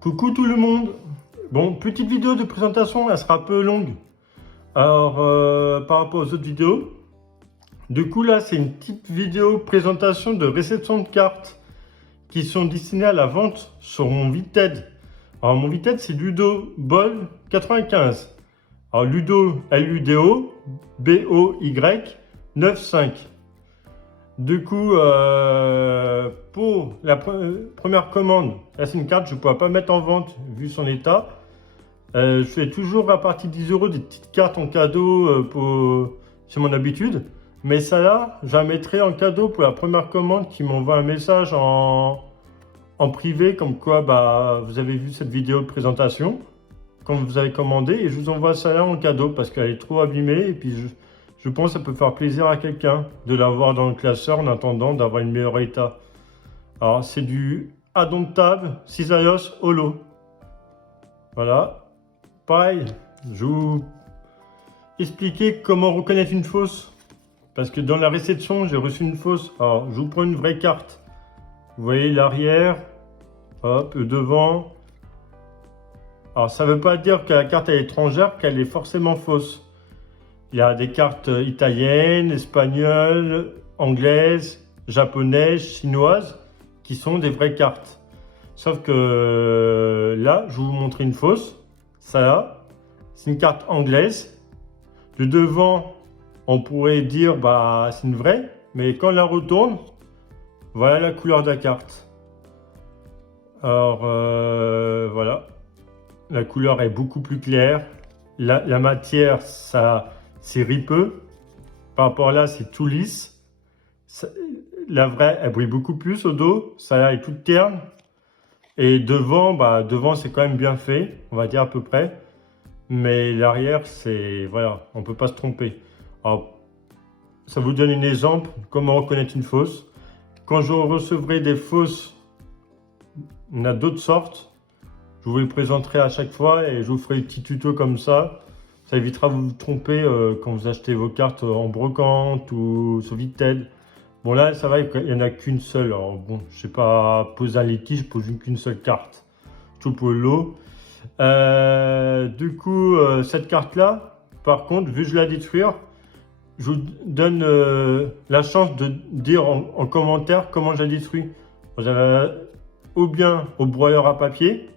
Coucou tout le monde. Bon, petite vidéo de présentation, elle sera un peu longue. Alors, par rapport aux autres vidéos, du coup là, c'est une petite vidéo présentation de réception de cartes qui sont destinées à la vente sur mon Vinted. Alors, mon Vinted, c'est Ludo Ball 95. Alors, Ludo, L-U-D-O, B-O-Y 95. Du coup, pour la première commande, là c'est une carte que je ne pourrais pas mettre en vente vu son état. Je fais toujours à partir de 10 € des petites cartes en cadeau c'est mon habitude. Mais ça là, je la mettrai en cadeau pour la première commande qui m'envoie un message en privé comme quoi bah, vous avez vu cette vidéo de présentation quand vous avez commandé et je vous envoie ça là en cadeau parce qu'elle est trop abîmée et puis je pense que ça peut faire plaisir à quelqu'un de l'avoir dans le classeur en attendant d'avoir une meilleure état. Alors c'est du Indomptable Cisaillos Holo. Voilà. Pareil, je vais vous expliquer comment reconnaître une fausse. Parce que dans la réception, j'ai reçu une fausse. Alors je vous prends une vraie carte. Vous voyez l'arrière, hop, le devant. Alors ça ne veut pas dire que la carte est étrangère, qu'elle est forcément fausse. Il y a des cartes italiennes, espagnoles, anglaises, japonaises, chinoises, qui sont des vraies cartes. Sauf que là, je vais vous montrer une fausse. Ça là, c'est une carte anglaise. Le devant, on pourrait dire bah c'est une vraie, mais quand on la retourne, voilà la couleur de la carte. Alors voilà, la couleur est beaucoup plus claire. La matière, ça c'est ripeux. Par rapport à là, c'est tout lisse. La vraie, elle brille beaucoup plus au dos. Ça là est toute terne. Et devant, bah, devant c'est quand même bien fait, on va dire à peu près. Mais l'arrière, c'est... Voilà, on ne peut pas se tromper. Alors, ça vous donne un exemple, comment reconnaître une fausse. Quand je recevrai des fausses, on a d'autres sortes. Je vous les présenterai à chaque fois et je vous ferai des petits tutos comme ça. Ça évitera de vous tromper quand vous achetez vos cartes en brocante ou sur Vinted. Bon là, ça va, il n'y en a qu'une seule. Alors bon, je ne sais pas poser un litige, je pose qu'une seule carte. Tout pour le lot. Du coup, cette carte-là, par contre, vu que je la détruire, je vous donne la chance de dire en commentaire comment je la détruis. Vous avez ou bien au broyeur à papier,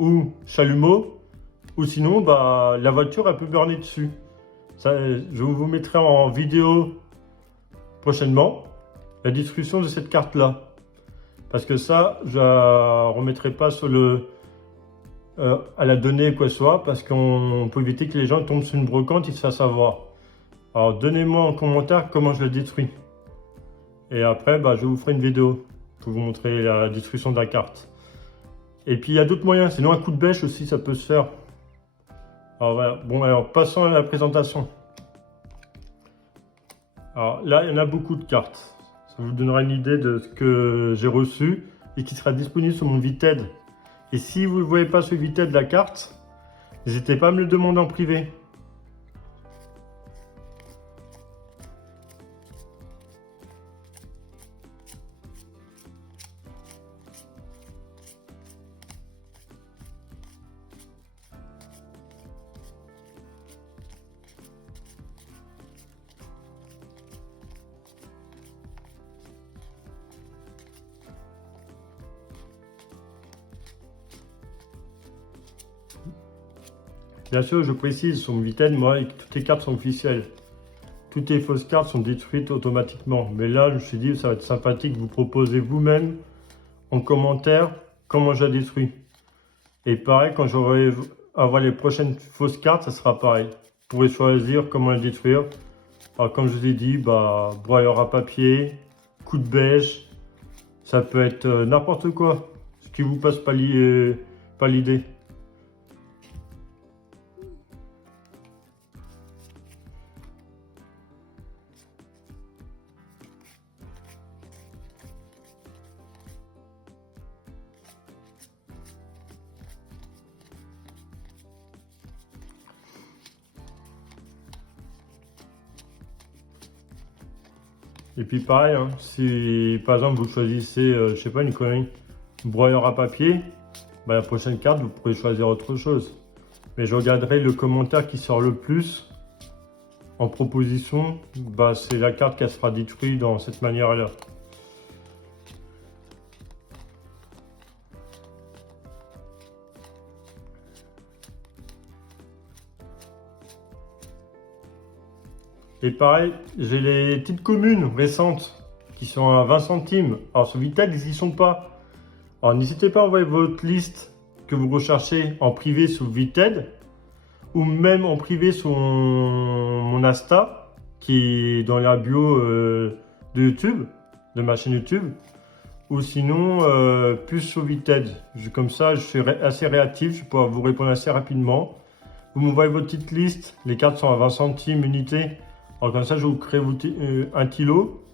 ou chalumeau, ou sinon bah, la voiture elle peut burner dessus. Ça, je vous mettrai en vidéo prochainement la destruction de cette carte là. Parce que ça, je la remettrai pas sur à la donnée quoi que ce soit, parce qu'on peut éviter que les gens tombent sur une brocante et se fassent avoir. Alors donnez-moi en commentaire comment je le détruis. Et après, bah, je vous ferai une vidéo pour vous montrer la destruction de la carte. Et puis il y a d'autres moyens, sinon un coup de bêche aussi ça peut se faire. Alors voilà, bon alors passons à la présentation. Alors là, il y en a beaucoup de cartes. Ça vous donnera une idée de ce que j'ai reçu et qui sera disponible sur mon Vinted. Et si vous ne voyez pas sur Vinted la carte, n'hésitez pas à me le demander en privé. Bien sûr, je précise, sur mon Vinted, moi, toutes les cartes sont officielles. Toutes les fausses cartes sont détruites automatiquement. Mais là, je me suis dit, ça va être sympathique, vous proposez vous-même en commentaire comment je la détruis. Et pareil, quand j'aurai à voir les prochaines fausses cartes, ça sera pareil. Vous pourrez choisir comment la détruire. Alors, comme je vous ai dit, bah, broyeur à papier, coup de bêche, ça peut être n'importe quoi. Ce qui vous passe pas l'idée. Et puis pareil, hein, si par exemple vous choisissez, je sais pas, une connerie, broyeur à papier, bah, la prochaine carte, vous pourrez choisir autre chose. Mais je regarderai le commentaire qui sort le plus en proposition, bah, c'est la carte qui sera détruite dans cette manière-là. Et pareil, j'ai les petites communes récentes qui sont à 20 centimes. Alors sur Vital, ils n'y sont pas. Alors n'hésitez pas à envoyer votre liste que vous recherchez en privé sur Vitel ou même en privé sur mon Insta qui est dans la bio de YouTube, de ma chaîne YouTube, ou sinon plus sur Vitel. Comme ça, je suis assez réactif, je vais pouvoir vous répondre assez rapidement. Vous m'envoyez votre petite liste, les cartes sont à 20 centimes unité. Alors comme ça, je vous crée un kilo.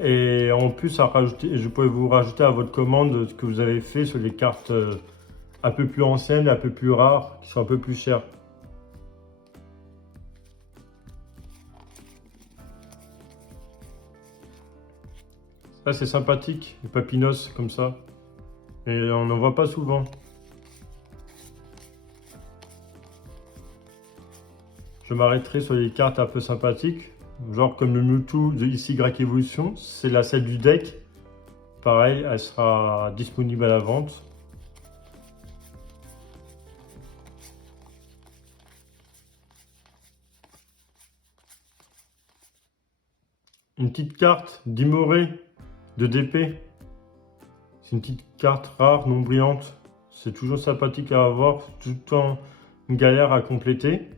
Et en plus, je pourrais vous rajouter à votre commande ce que vous avez fait sur les cartes un peu plus anciennes, un peu plus rares, qui sont un peu plus chères. Ça, c'est sympathique, les papinos comme ça. Et on n'en voit pas souvent. Je m'arrêterai sur les cartes un peu sympathiques, genre comme le Mewtwo de XY Evolution, c'est la celle du deck. Pareil, elle sera disponible à la vente. Une petite carte d'Imoré de DP. C'est une petite carte rare, non brillante. C'est toujours sympathique à avoir, tout le temps une galère à compléter.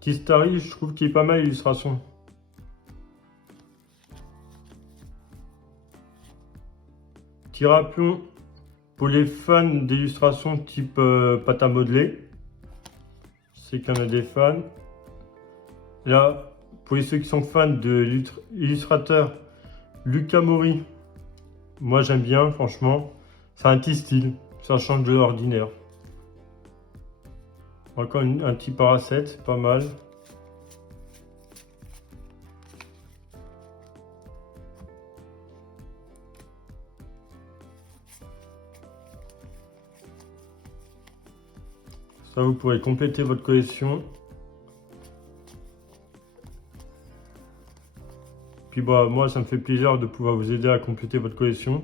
Tistari, je trouve qu'il est pas mal l'illustration. Tirapion, pour les fans d'illustration type pâte à modeler. Je sais qu'il y en a des fans. Là, pour ceux qui sont fans de l'illustrateur Luca Mori, moi j'aime bien, franchement. C'est un petit style, ça change de l'ordinaire. Encore un petit paracète, pas mal. Ça, vous pourrez compléter votre collection. Puis bah, moi, ça me fait plaisir de pouvoir vous aider à compléter votre collection.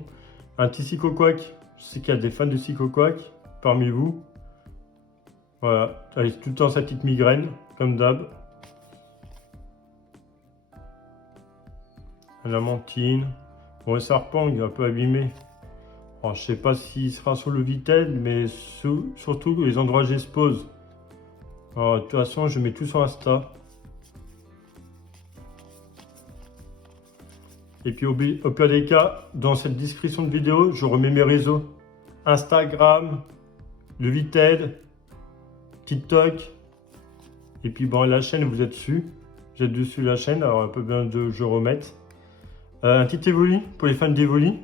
Un petit Psycho-Quack. Je sais qu'il y a des fans de Psycho-Quack parmi vous. Voilà, avec tout le temps sa petite migraine, comme d'hab. La mantine. Bon, le serpent, il est un peu abîmé. Alors, je sais pas s'il sera sur le Vitel, mais surtout les endroits où j'expose. Alors, de toute façon, je mets tout sur Insta. Et puis, au pire des cas, dans cette description de vidéo, je remets mes réseaux. Instagram, le Vitel, TikTok. Et puis, bon, la chaîne, vous êtes dessus. Vous êtes dessus la chaîne, alors un peu bien de je remette. Un petit Evoli pour les fans d'Evoli.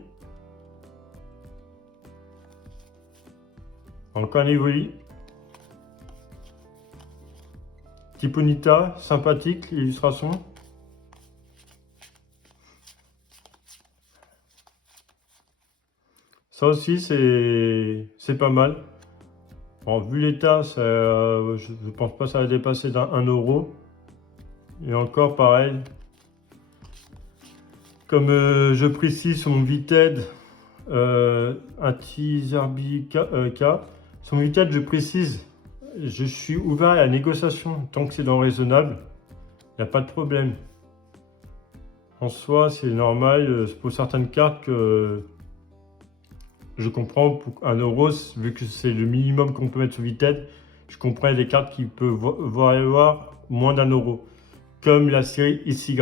Encore un Evoli. Petit Ponyta, sympathique, l'illustration. Ça aussi, c'est pas mal. Bon, vu l'état, je ne pense pas que ça va dépasser d'un euro. Et encore pareil. Comme je précise sur mon Vited, un teaser K. Sur mon Vited, je précise, je suis ouvert à la négociation tant que c'est dans le raisonnable. Il n'y a pas de problème. En soi, c'est normal pour certaines cartes que je comprends pour 1 euro, vu que c'est le minimum qu'on peut mettre sur Vited. Je comprends des cartes qui peuvent valoir moins d'1 euro, comme la série XY.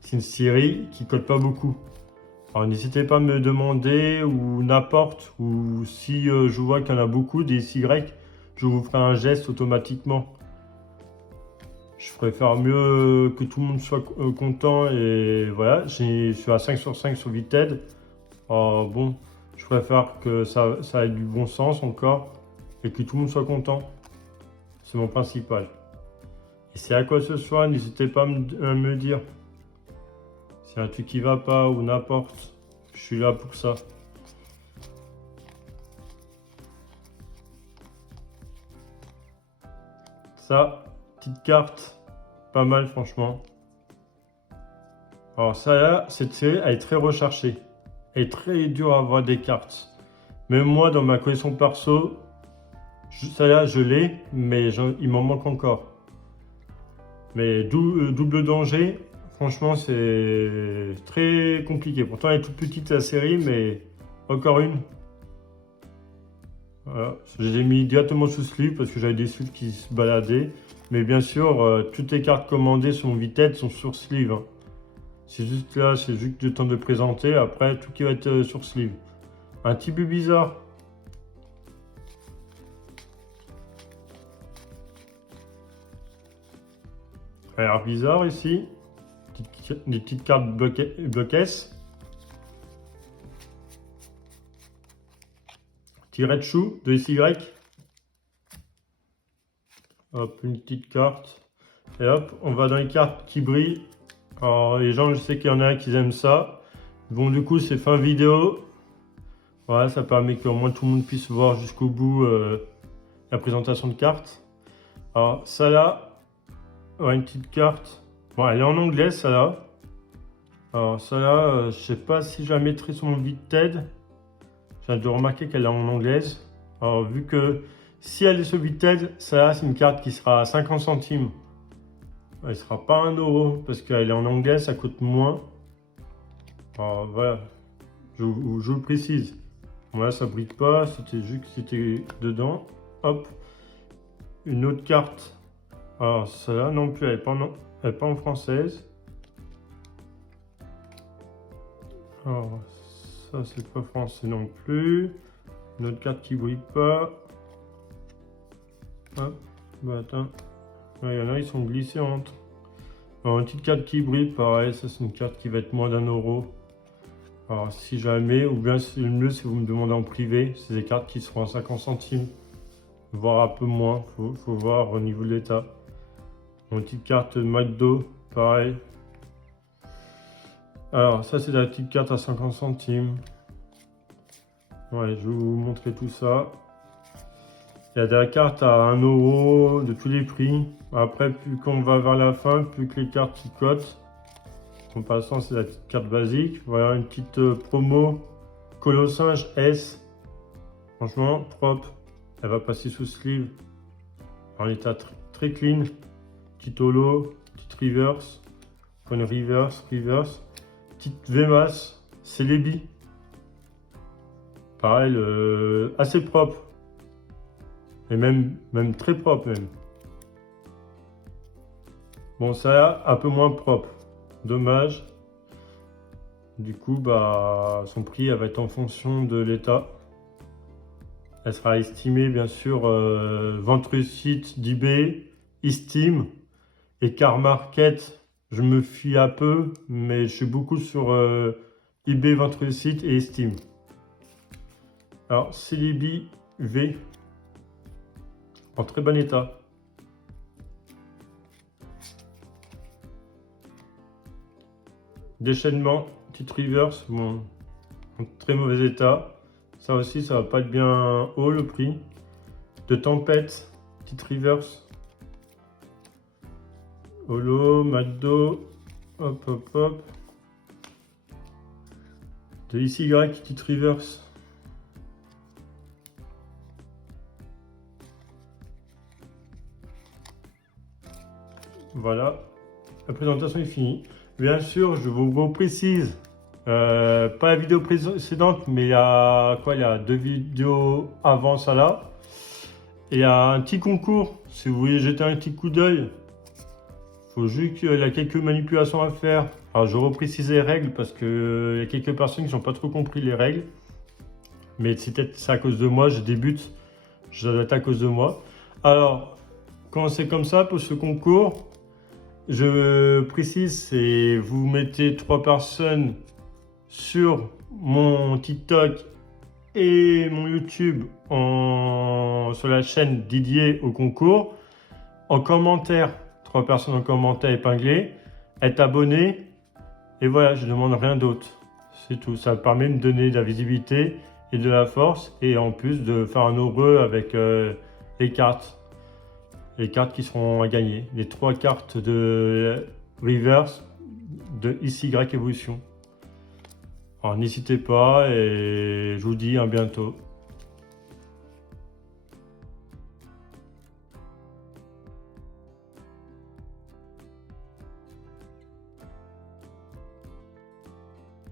C'est une série qui ne cote pas beaucoup. Alors n'hésitez pas à me demander ou n'importe, ou si je vois qu'il y en a beaucoup des XY, je vous ferai un geste automatiquement. Je préfère mieux que tout le monde soit content et voilà, je suis à 5 sur 5 sur Vited. Alors bon, Je préfère que ça ait du bon sens encore et que tout le monde soit content. C'est mon principal. Et si à quoi que ce soit, n'hésitez pas à me dire. S'il y a un truc qui va pas ou n'importe, je suis là pour ça. Ça, petite carte, pas mal franchement. Alors ça là, cette série, elle est très recherchée. Elle est très dure à avoir des cartes. Même moi, dans ma collection perso, ça là, je l'ai, mais il m'en manque encore. Mais double danger, franchement, c'est très compliqué. Pourtant, elle est toute petite la série, mais encore une. Voilà. Je les ai mis directement sous sleeve parce que j'avais des sleeves qui se baladaient. Mais bien sûr, toutes les cartes commandées sur mon Vinted sont sur sleeve. Hein. C'est juste là, c'est juste le temps de présenter. Après, tout qui va être sur sleeve. Un petit peu bizarre. Alors bizarre ici. Des petites cartes bloc S. Tiret de chou de SY. Hop, une petite carte. Et hop, on va dans les cartes qui brillent. Alors les gens, je sais qu'il y en a qui aiment ça. Bon, du coup, c'est fin vidéo. Voilà, ça permet qu'au moins tout le monde puisse voir jusqu'au bout la présentation de cartes. Alors ça là, ouais, une petite carte. Bon, elle est en anglais, ça là. Alors ça là, je sais pas si je la mettrai sur mon Vinted. Je viens de remarquer qu'elle est en anglaise. Alors vu que si elle est sur Vinted, ça là, c'est une carte qui sera à 50 centimes. Elle ne sera pas 1 euro parce qu'elle est en anglais, ça coûte moins. Alors voilà, je le précise. Voilà, ça brille pas, c'était juste que c'était dedans. Hop, une autre carte. Alors celle-là non plus, elle n'est pas en française. Alors ça c'est pas français non plus. Une autre carte qui brille pas. Hop, bah attends. Il y en a, ils sont glissés entre. Alors, une petite carte qui brille, pareil, ça c'est une carte qui va être moins d'1 euro. Alors si jamais, ou bien c'est le mieux si vous me demandez en privé, c'est des cartes qui seront à 50 centimes, voire un peu moins, faut voir au niveau de l'état. Une petite carte McDo, pareil. Alors ça c'est la petite carte à 50 centimes. Ouais, je vais vous montrer tout ça. Il y a des cartes à 1 euro de tous les prix. Après, plus qu'on va vers la fin, plus que les cartes qui cotent. En passant, c'est la petite carte basique. Voilà une petite promo Colossinge S. Franchement, propre. Elle va passer sous sleeve. En état très clean. Petite holo, petite reverse. Une reverse. Petite VMAS. Celebi. Pareil, assez propre. Et même très propre même. Bon, ça un peu moins propre. Dommage. Du coup, bah, son prix elle va être en fonction de l'état. Elle sera estimée, bien sûr, vente réussite d'eBay, Steam et Car Market. Je me fie un peu, mais je suis beaucoup sur eBay, vente réussite et Steam. Alors, Celebi V. En très bon état. Déchaînement, petite reverse, bon, en très mauvais état. Ça aussi, ça va pas être bien haut le prix. De tempête, petite reverse. Holo, McDo, hop. De ICY, petite reverse. Voilà, la présentation est finie. Bien sûr, je vous précise, pas la vidéo précédente, mais il y a 2 vidéos avant ça là. Et il y a un petit concours, si vous voulez jeter un petit coup d'œil. Il faut juste qu'il y a quelques manipulations à faire. Alors je reprécise les règles parce qu'il y a quelques personnes qui n'ont pas trop compris les règles. Mais c'est peut-être à cause de moi, je débute, ça doit être à cause de moi. Alors, quand c'est comme ça pour ce concours, je précise, c'est vous mettez 3 personnes sur mon TikTok et mon YouTube sur la chaîne Didier au concours. En commentaire, 3 personnes en commentaire épinglées, être abonné, et voilà, je ne demande rien d'autre. C'est tout, ça permet de me donner de la visibilité et de la force, et en plus de faire un heureux avec les cartes qui seront à gagner, les 3 cartes de reverse de ICY Evolution. Alors n'hésitez pas et je vous dis à bientôt.